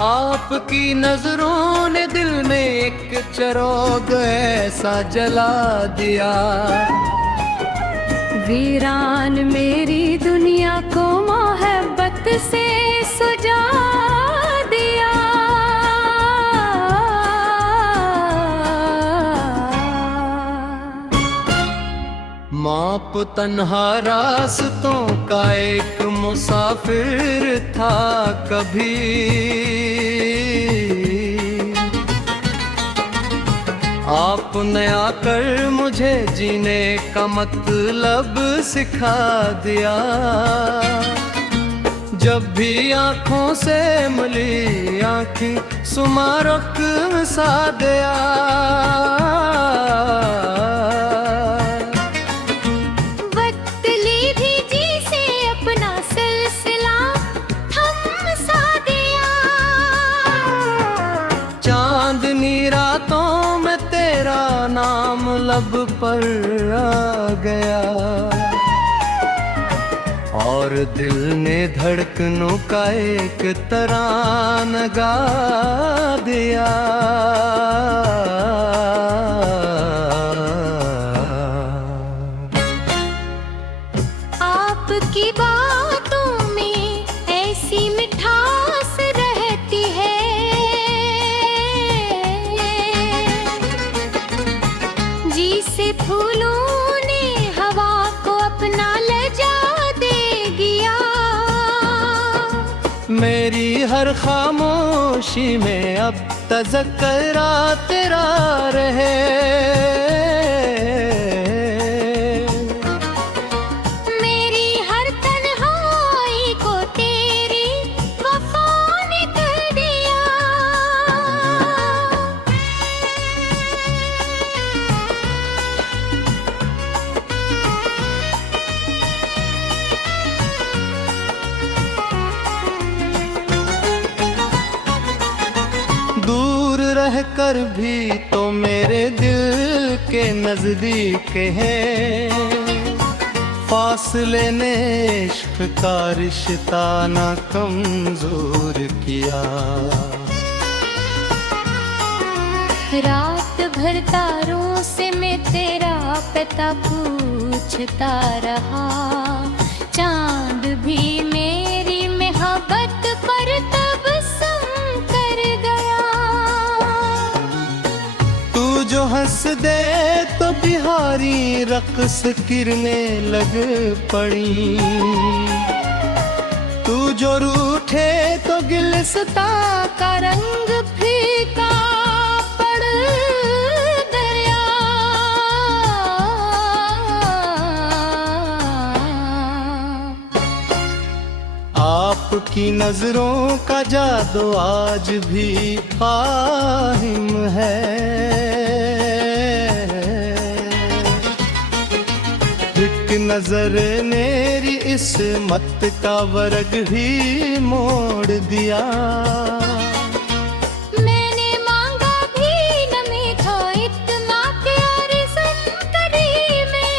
आपकी नजरों ने दिल में एक चराग ऐसा जला दिया। वीरान मेरी दुनिया को मोहब्बत से सजा दिया। माप तन्हा रास्तों का एक मुसाफिर था कभी। आपने आकर मुझे जीने का मतलब सिखा दिया। जब भी आँखों से मिली आँखें सुमारक सा दिया। चांदनी रातों में तेरा नाम लब पर आ गया और दिल ने धड़कनों का एक तराना गा दिया। आपकी बातों में ऐसी मिठास रहती है, जिसे फूलों ने हवा को अपना लजा दे गया। मेरी हर खामोशी में अब तज़क्रा तेरा रहे। मेरी हर तन्हाई को तेरी वफा ने कर दिया। दूर रहकर भी तो मेरे दिल के नजदीक है। फासले ने इश्क का रिश्ता ना कमजोर किया। रात भर तारों से मैं तेरा पता पूछता रहा। चांद भी मेरी मोहब्बत पर तबस्सुम कर गया। तू जो हंस दे तो बिहारी रक्स गिरने लग पड़ी। तू जो रूठे तो गिलस्ता का रंग फीका पड़ गया। आपकी नजरों का जादू आज भी कायम है। एक नजर मेरी इस्मत का वर्ग ही मोड़ दिया। मैंने मांगा भी न मीठा इतना प्यार सनकरी में।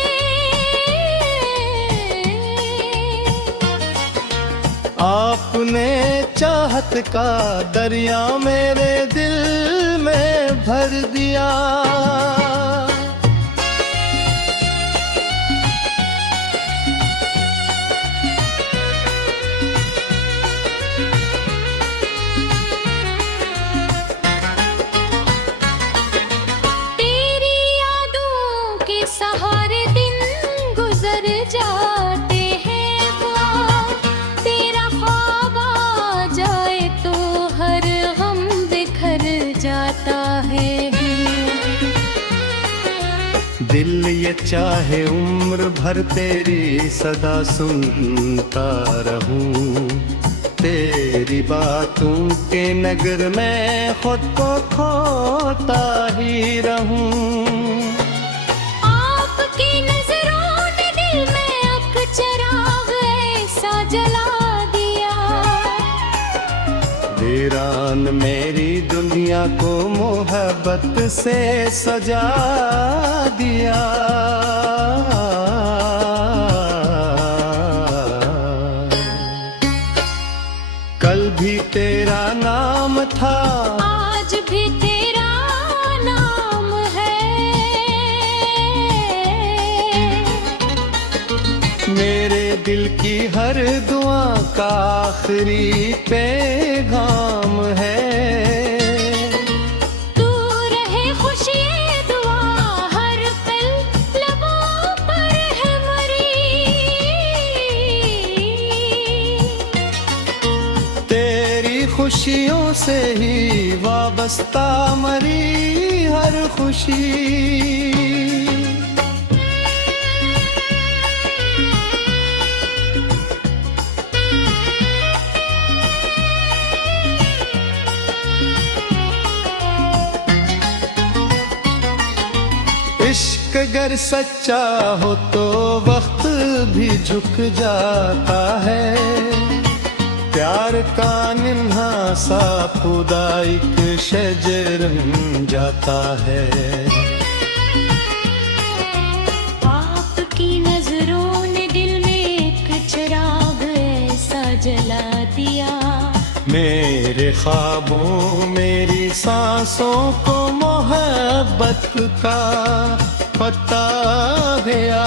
आपने चाहत का दरिया मेरे दिल में भर दिया। तेरी यादों के सहारे दिन गुजर जाते हैं। तेरा ख्वाब आ जाए तो हर गम बिखर जाता है। दिल ये चाहे उम्र भर तेरी सदा सुनता रहूं। तेरी बातों के नगर में खुद को खोता ही रहूं। आपकी नजरों ने दिल में एक चिराग ऐसा जला दिया। वीरान मेरी दुनिया को मोहब्बत से सजा दिया। कल भी तेरा नाम मेरे दिल की हर दुआ का आखिरी पैगाम है। तू रहे खुशी दुआ हर पल लबों पर है मरी। तेरी खुशियों से ही वाबस्ता मरी हर खुशी। इश्क अगर सच्चा हो तो वक्त भी झुक जाता है। प्यार का निन्हा सा खुदा एक शजर बन जाता है। आपकी नजरों ने दिल में एक चिराग ऐसा जला दिया। मेरे ख्वाबों मेरी सांसों को मोहब्बत का पता गया।